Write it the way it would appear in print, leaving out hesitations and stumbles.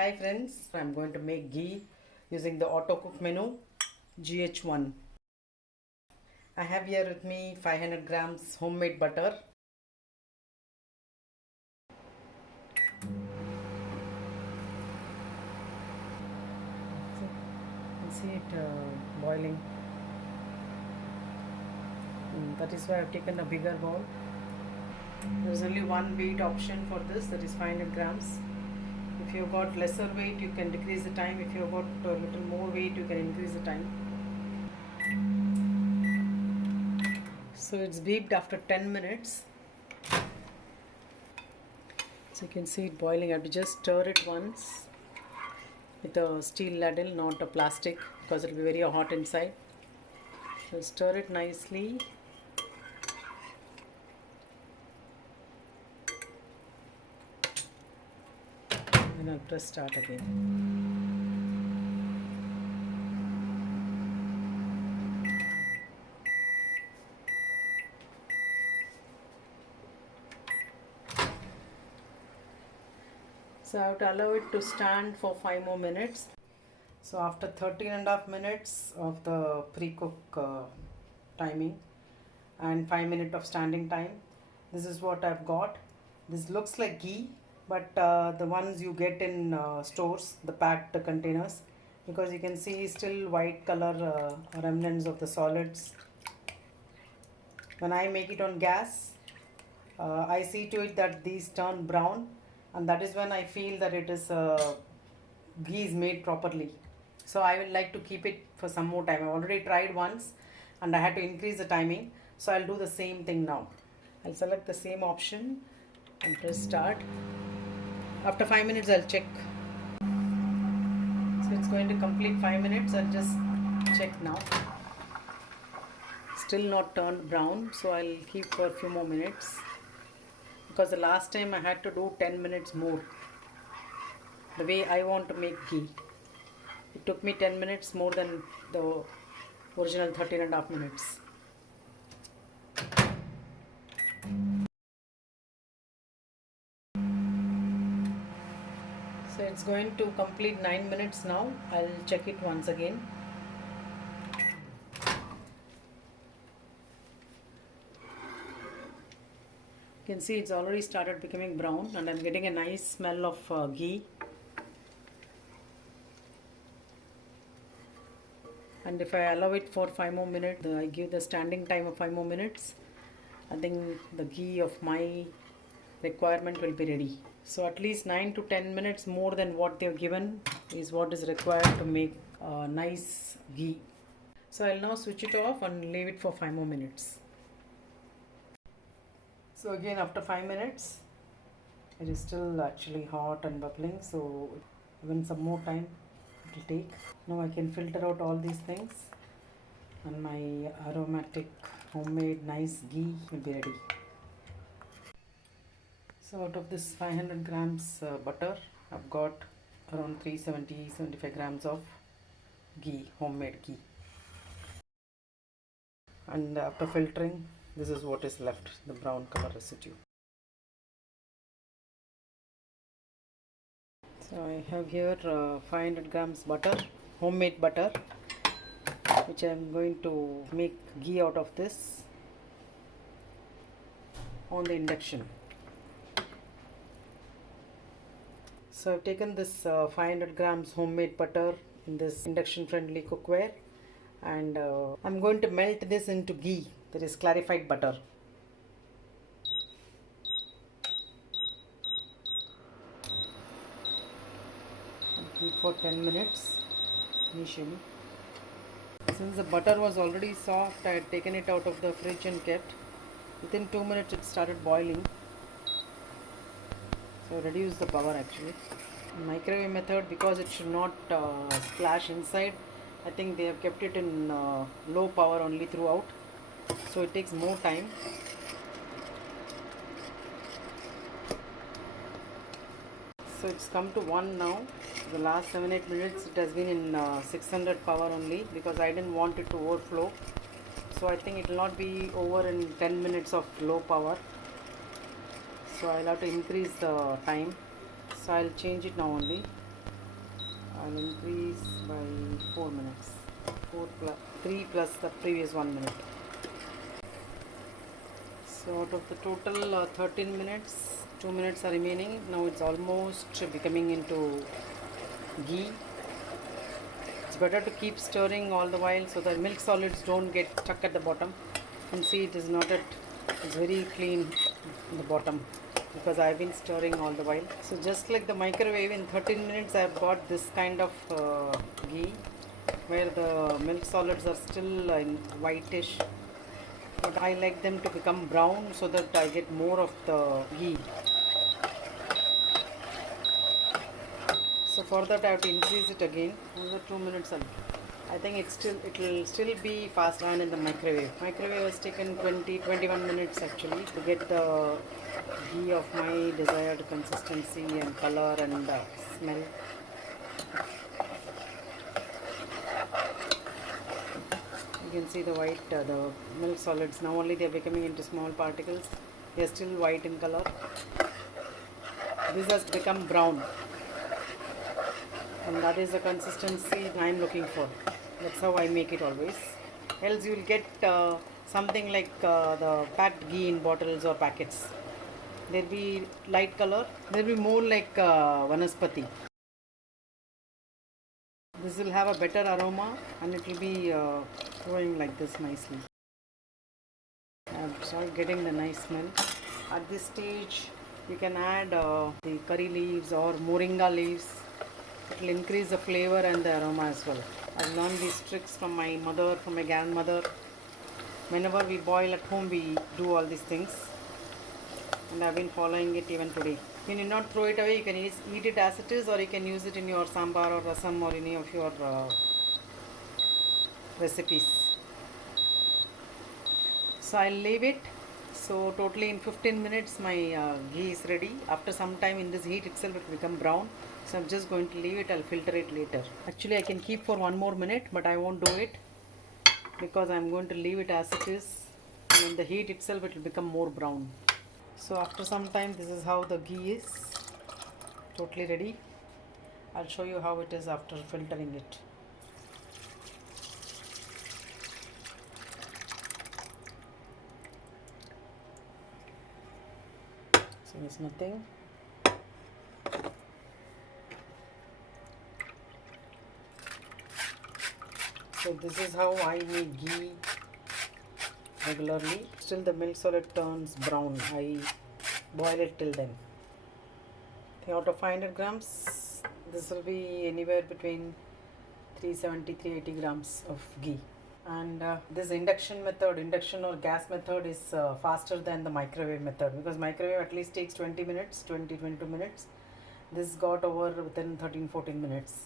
Hi friends, I'm going to make ghee using the Autocook menu GH1. I have here with me 500 grams homemade butter. You can see it boiling. That is why I've taken a bigger bowl. There's only one weight option for this, that is 500 grams. If you've got lesser weight, you can decrease the time. If you've got a little more weight, you can increase the time. So it's beeped after 10 minutes. So you can see it boiling. I have to just stir it once with a steel ladle, not a plastic, because it will be very hot inside. So stir it nicely. And I'll press start again. So I have to allow it to stand for 5 more minutes. So after 13.5 minutes of the pre-cook timing and 5 minutes of standing time, this is what I've got. This looks like ghee, but the ones you get in stores, the packed containers, because you can see still white color remnants of the solids. When I make it on gas, I see to it that these turn brown, and that is when I feel that it is ghee is made properly. So I would like to keep it for some more time. I already tried once and I had to increase the timing, so I'll do the same thing now. I'll select the same option and press start. After 5 minutes I'll check. So it's going to complete 5 minutes. I'll just check now. Still not turned brown, so I'll keep for a few more minutes, because the last time I had to do 10 minutes more, the way I want to make ghee. It took me 10 minutes more than the original 13.5 minutes. So it's going to complete 9 minutes now. I'll check it once again. You can see it's already started becoming brown and I'm getting a nice smell of ghee. And if I allow it for 5 more minutes, I give the standing time of 5 more minutes, I think the ghee of my requirement will be ready. So at least 9 to 10 minutes more than what they have given is what is required to make nice ghee. So I'll now switch it off and leave it for 5 more minutes. So again, after 5 minutes, it is still actually hot and bubbling, so even some more time it will take. Now I can filter out all these things and my aromatic homemade nice ghee will be ready. So out of this 500 grams butter, I've got around 375 grams of ghee, homemade ghee. And after filtering, this is what is left, the brown color residue. So I have here 500 grams butter, homemade butter, which I am going to make ghee out of this on the induction. So I've taken this 500 grams homemade butter in this induction friendly cookware, and I'm going to melt this into ghee, that is clarified butter. Keep for 10 minutes initially. Since the butter was already soft, I had taken it out of the fridge and kept. Within 2 minutes it started boiling. So I reduced the power actually. Microwave method, because it should not splash inside, I think they have kept it in low power only throughout, so it takes more time. So it's come to 1 now. The last 7-8 minutes it has been in 600 power only, because I didn't want it to overflow. So I think it will not be over in 10 minutes of low power. So I'll have to increase the time. So I'll change it now only. I'll increase by 4 minutes. 3 plus the previous 1 minute. So out of the total 13 minutes, 2 minutes are remaining. Now it's almost becoming into ghee. It's better to keep stirring all the while so the milk solids don't get stuck at the bottom. You can see it is not at, it's very clean in the bottom because I've been stirring all the while. So just like the microwave, in 13 minutes I've got this kind of ghee where the milk solids are still in whitish, but I like them to become brown so that I get more of the ghee. So for that I have to increase it again, another 2 minutes. I think it will still be fast and in the microwave. Microwave has taken 21 minutes actually to get the ghee of my desired consistency and color and smell. You can see the white, the milk solids. Now only they are becoming into small particles. They are still white in color. This has become brown, and that is the consistency I am looking for. That's how I make it always. Else you will get something like the packed ghee in bottles or packets. There will be light color. There will be more like vanaspati. This will have a better aroma and it will be flowing like this nicely. I've started getting the nice smell. At this stage, you can add the curry leaves or moringa leaves. It will increase the flavor and the aroma as well. I've learned these tricks from my mother, from my grandmother. Whenever we boil at home, we do all these things. And I've been following it even today. You need not throw it away. You can eat it as it is, or you can use it in your sambar or rasam or any of your recipes. So I'll leave it. So totally in 15 minutes my ghee is ready. After some time in this heat itself it will become brown. So I'm just going to leave it. I'll filter it later. Actually I can keep for 1 more minute, but I won't do it because I'm going to leave it as it is. And in the heat itself it will become more brown. So after some time, this is how the ghee is totally ready. I'll show you how it is after filtering it. So it's nothing. So this is how I make ghee regularly. Still the milk solid turns brown. I boil it till then. Out of 500 grams, this will be anywhere between 370-380 grams of ghee. And this induction or gas method is faster than the microwave method, because microwave at least takes 20 minutes, 20-22 minutes. This got over within 13-14 minutes.